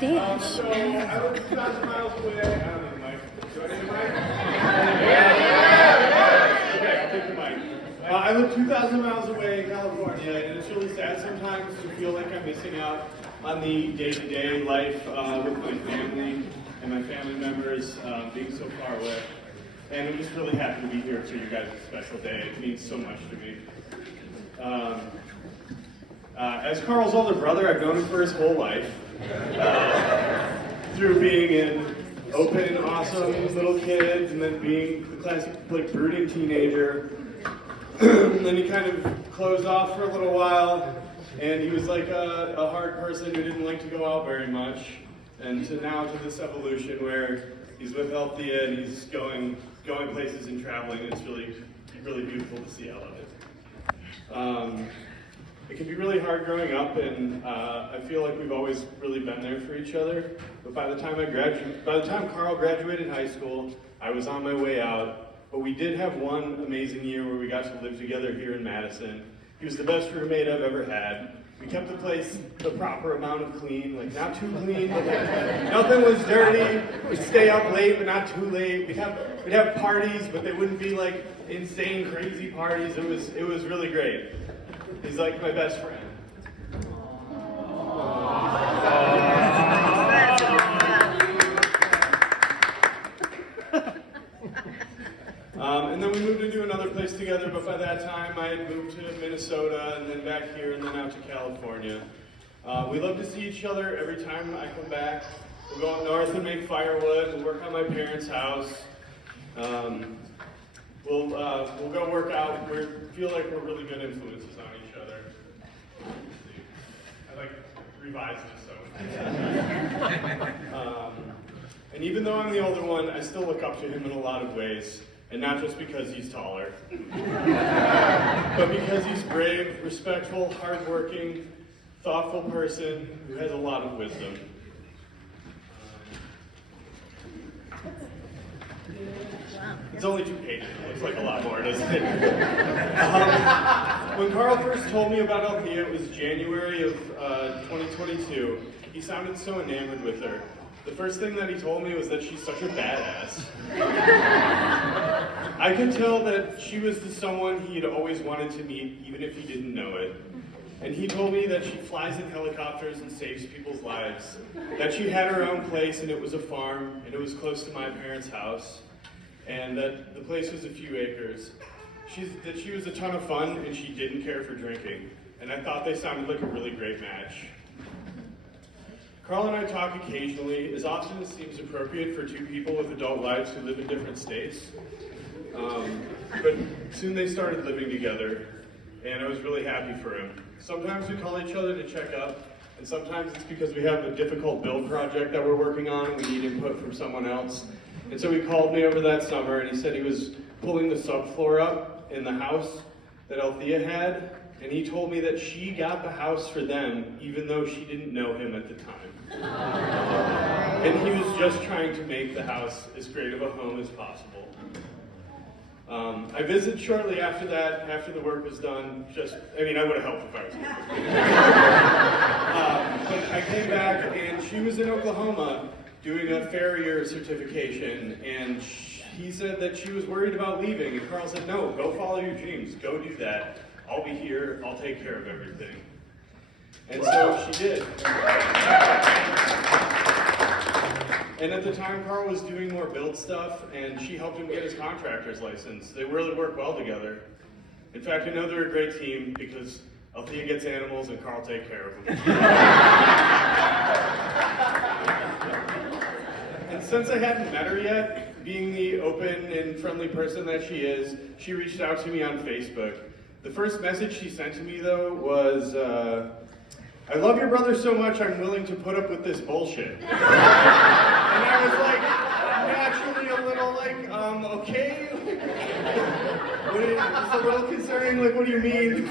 Dash. So I live 2,000 miles away. I don't need the mic. Do I need the mic? Okay, I'll take the mic. I live 2,000 miles away in California, and it's really sad sometimes to feel like I'm missing out on the day-to-day life with my family and my family members being so far away. And I'm just really happy to be here for you guys' special day. It means so much to me. As Carl's older brother, I've known him for his whole life. Through being an open, awesome little kid, and then being the classic, like, brooding teenager. And then he kind of closed off for a little while, and he was like a hard person who didn't like to go out very much. And now to this evolution where he's with Althea and he's going places and traveling. It's really beautiful to see all of it. It can be really hard growing up, and I feel like we've always really been there for each other. But by the time Carl graduated high school, I was on my way out. But we did have one amazing year where we got to live together here in Madison. He was the best roommate I've ever had. We kept the place the proper amount of clean, like not too clean, but like nothing was dirty. We'd stay up late, but not too late. We'd have parties, but they wouldn't be like insane, crazy parties. It was really great. He's like my best friend. And then we moved into another place together, but by that time I had moved to Minnesota and then back here and then out to California. We love to see each other every time I come back. We'll go up north and make firewood. We'll work on my parents' house. We'll go work out. We feel like we're really good influences on each other. I like revised it so. And even though I'm the older one, I still look up to him in a lot of ways. And not just because he's taller, but because he's brave, respectful, hardworking, thoughtful person who has a lot of wisdom. It's only 2 pages. It looks like a lot more, doesn't it? When Carl first told me about Althea, it was January of 2022. He sounded so enamored with her. The first thing that he told me was that she's such a badass. I could tell that she was the someone he had always wanted to meet, even if he didn't know it. And he told me that she flies in helicopters and saves people's lives, that she had her own place and it was a farm, and it was close to my parents' house, and that the place was a few acres. That she was a ton of fun and she didn't care for drinking, and I thought they sounded like a really great match. Carl and I talk occasionally, as often as seems appropriate for 2 people with adult lives who live in different states. But soon they started living together, and I was really happy for him. Sometimes we call each other to check up, and sometimes it's because we have a difficult build project that we're working on and we need input from someone else. And so he called me over that summer, and he said he was pulling the subfloor up in the house that Althea had, and he told me that she got the house for them, even though she didn't know him at the time. And he was just trying to make the house as great of a home as possible. I visited shortly after that, after the work was done. I would have helped if I was here. But I came back, and she was in Oklahoma doing a farrier certification, and he said that she was worried about leaving, and Carl said, no, go follow your dreams, go do that. I'll be here, I'll take care of everything. And so she did. And at the time, Carl was doing more build stuff, and she helped him get his contractor's license. They really work well together. In fact, I know they're a great team because Althea gets animals and Carl takes care of them. And since I hadn't met her yet, being the open and friendly person that she is, she reached out to me on Facebook. The first message she sent to me, though, was, I love your brother so much I'm willing to put up with this bullshit. And I was like, naturally a little like, okay? It's a little concerning, like, what do you mean?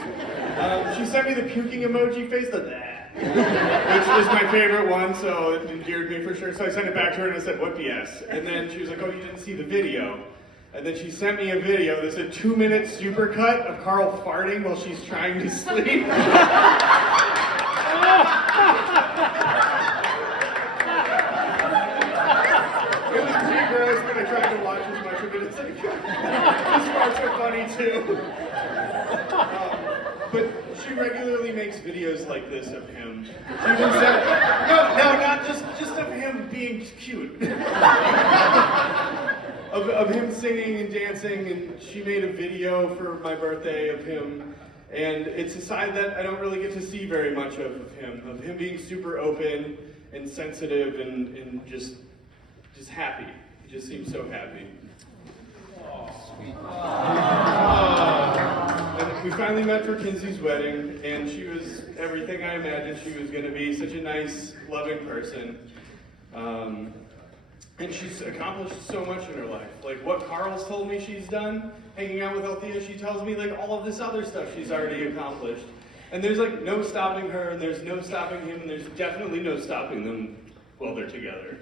She sent me the puking emoji face, which was my favorite one, so it endeared me for sure. So I sent it back to her and I said, what BS? And then she was like, oh, you didn't see the video. And then she sent me a video that's a 2-minute supercut of Carl farting while she's trying to sleep. much of it. It's like, these parts are funny too. But she regularly makes videos like this of him. She even said, no, not just of him being cute. of him singing and dancing, and she made a video for my birthday of him. And it's a side that I don't really get to see very much of him being super open and sensitive and just happy. He just seems so happy. Sweet. And we finally met for Kinsey's wedding, and she was everything I imagined she was going to be. Such a nice, loving person. And she's accomplished so much in her life. Like what Carl's told me she's done, hanging out with Althea, she tells me like all of this other stuff she's already accomplished. And there's like no stopping her, and there's no stopping him, and there's definitely no stopping them while they're together.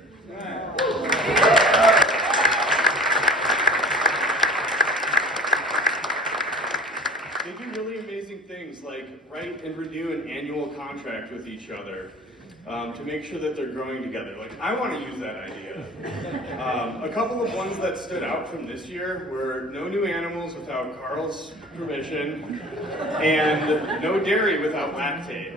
They do really amazing things like write and renew an annual contract with each other to make sure that they're growing together. Like, I want to use that idea. A couple of ones that stood out from this year were no new animals without Carl's permission and no dairy without lactate.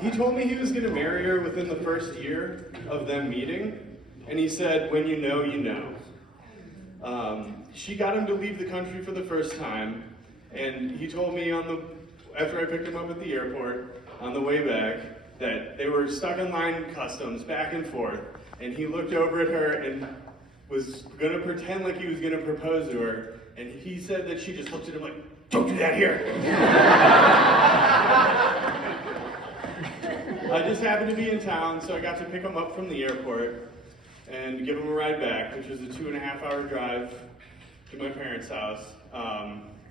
He told me he was going to marry her within the first year of them meeting, and he said, when you know, you know. She got him to leave the country for the first time, and he told me after I picked him up at the airport, on the way back, that they were stuck in line customs, back and forth, and he looked over at her and was going to pretend like he was going to propose to her, and he said that she just looked at him like, don't do that here! I just happened to be in town, so I got to pick him up from the airport and give him a ride back, which was a 2.5-hour drive to my parents' house.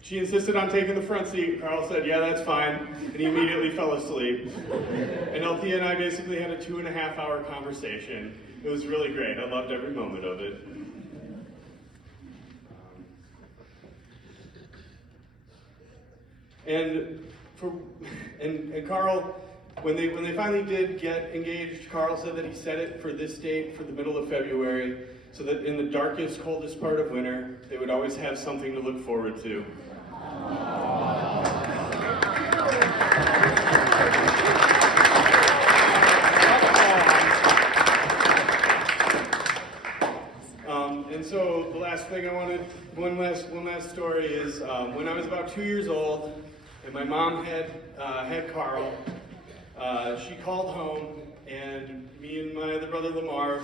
She insisted on taking the front seat. Carl said, yeah, that's fine, and he immediately fell asleep. And Althea and I basically had a 2.5-hour conversation. It was really great. I loved every moment of it. And Carl, when they finally did get engaged, Carl said that he set it for this date, for the middle of February, so that in the darkest, coldest part of winter, they would always have something to look forward to. And so the last thing I wanted, one last story is when I was about 2 years old, and my mom had Carl. She called home, and me and my other brother Lamar,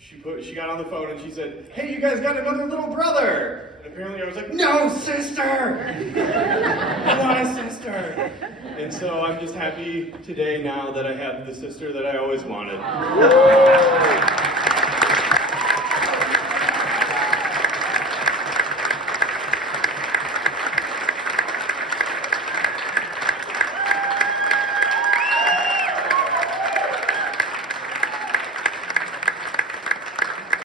she got on the phone and she said, hey, you guys got another little brother! And apparently I was like, no, sister! I want a sister! And so I'm just happy today now that I have the sister that I always wanted.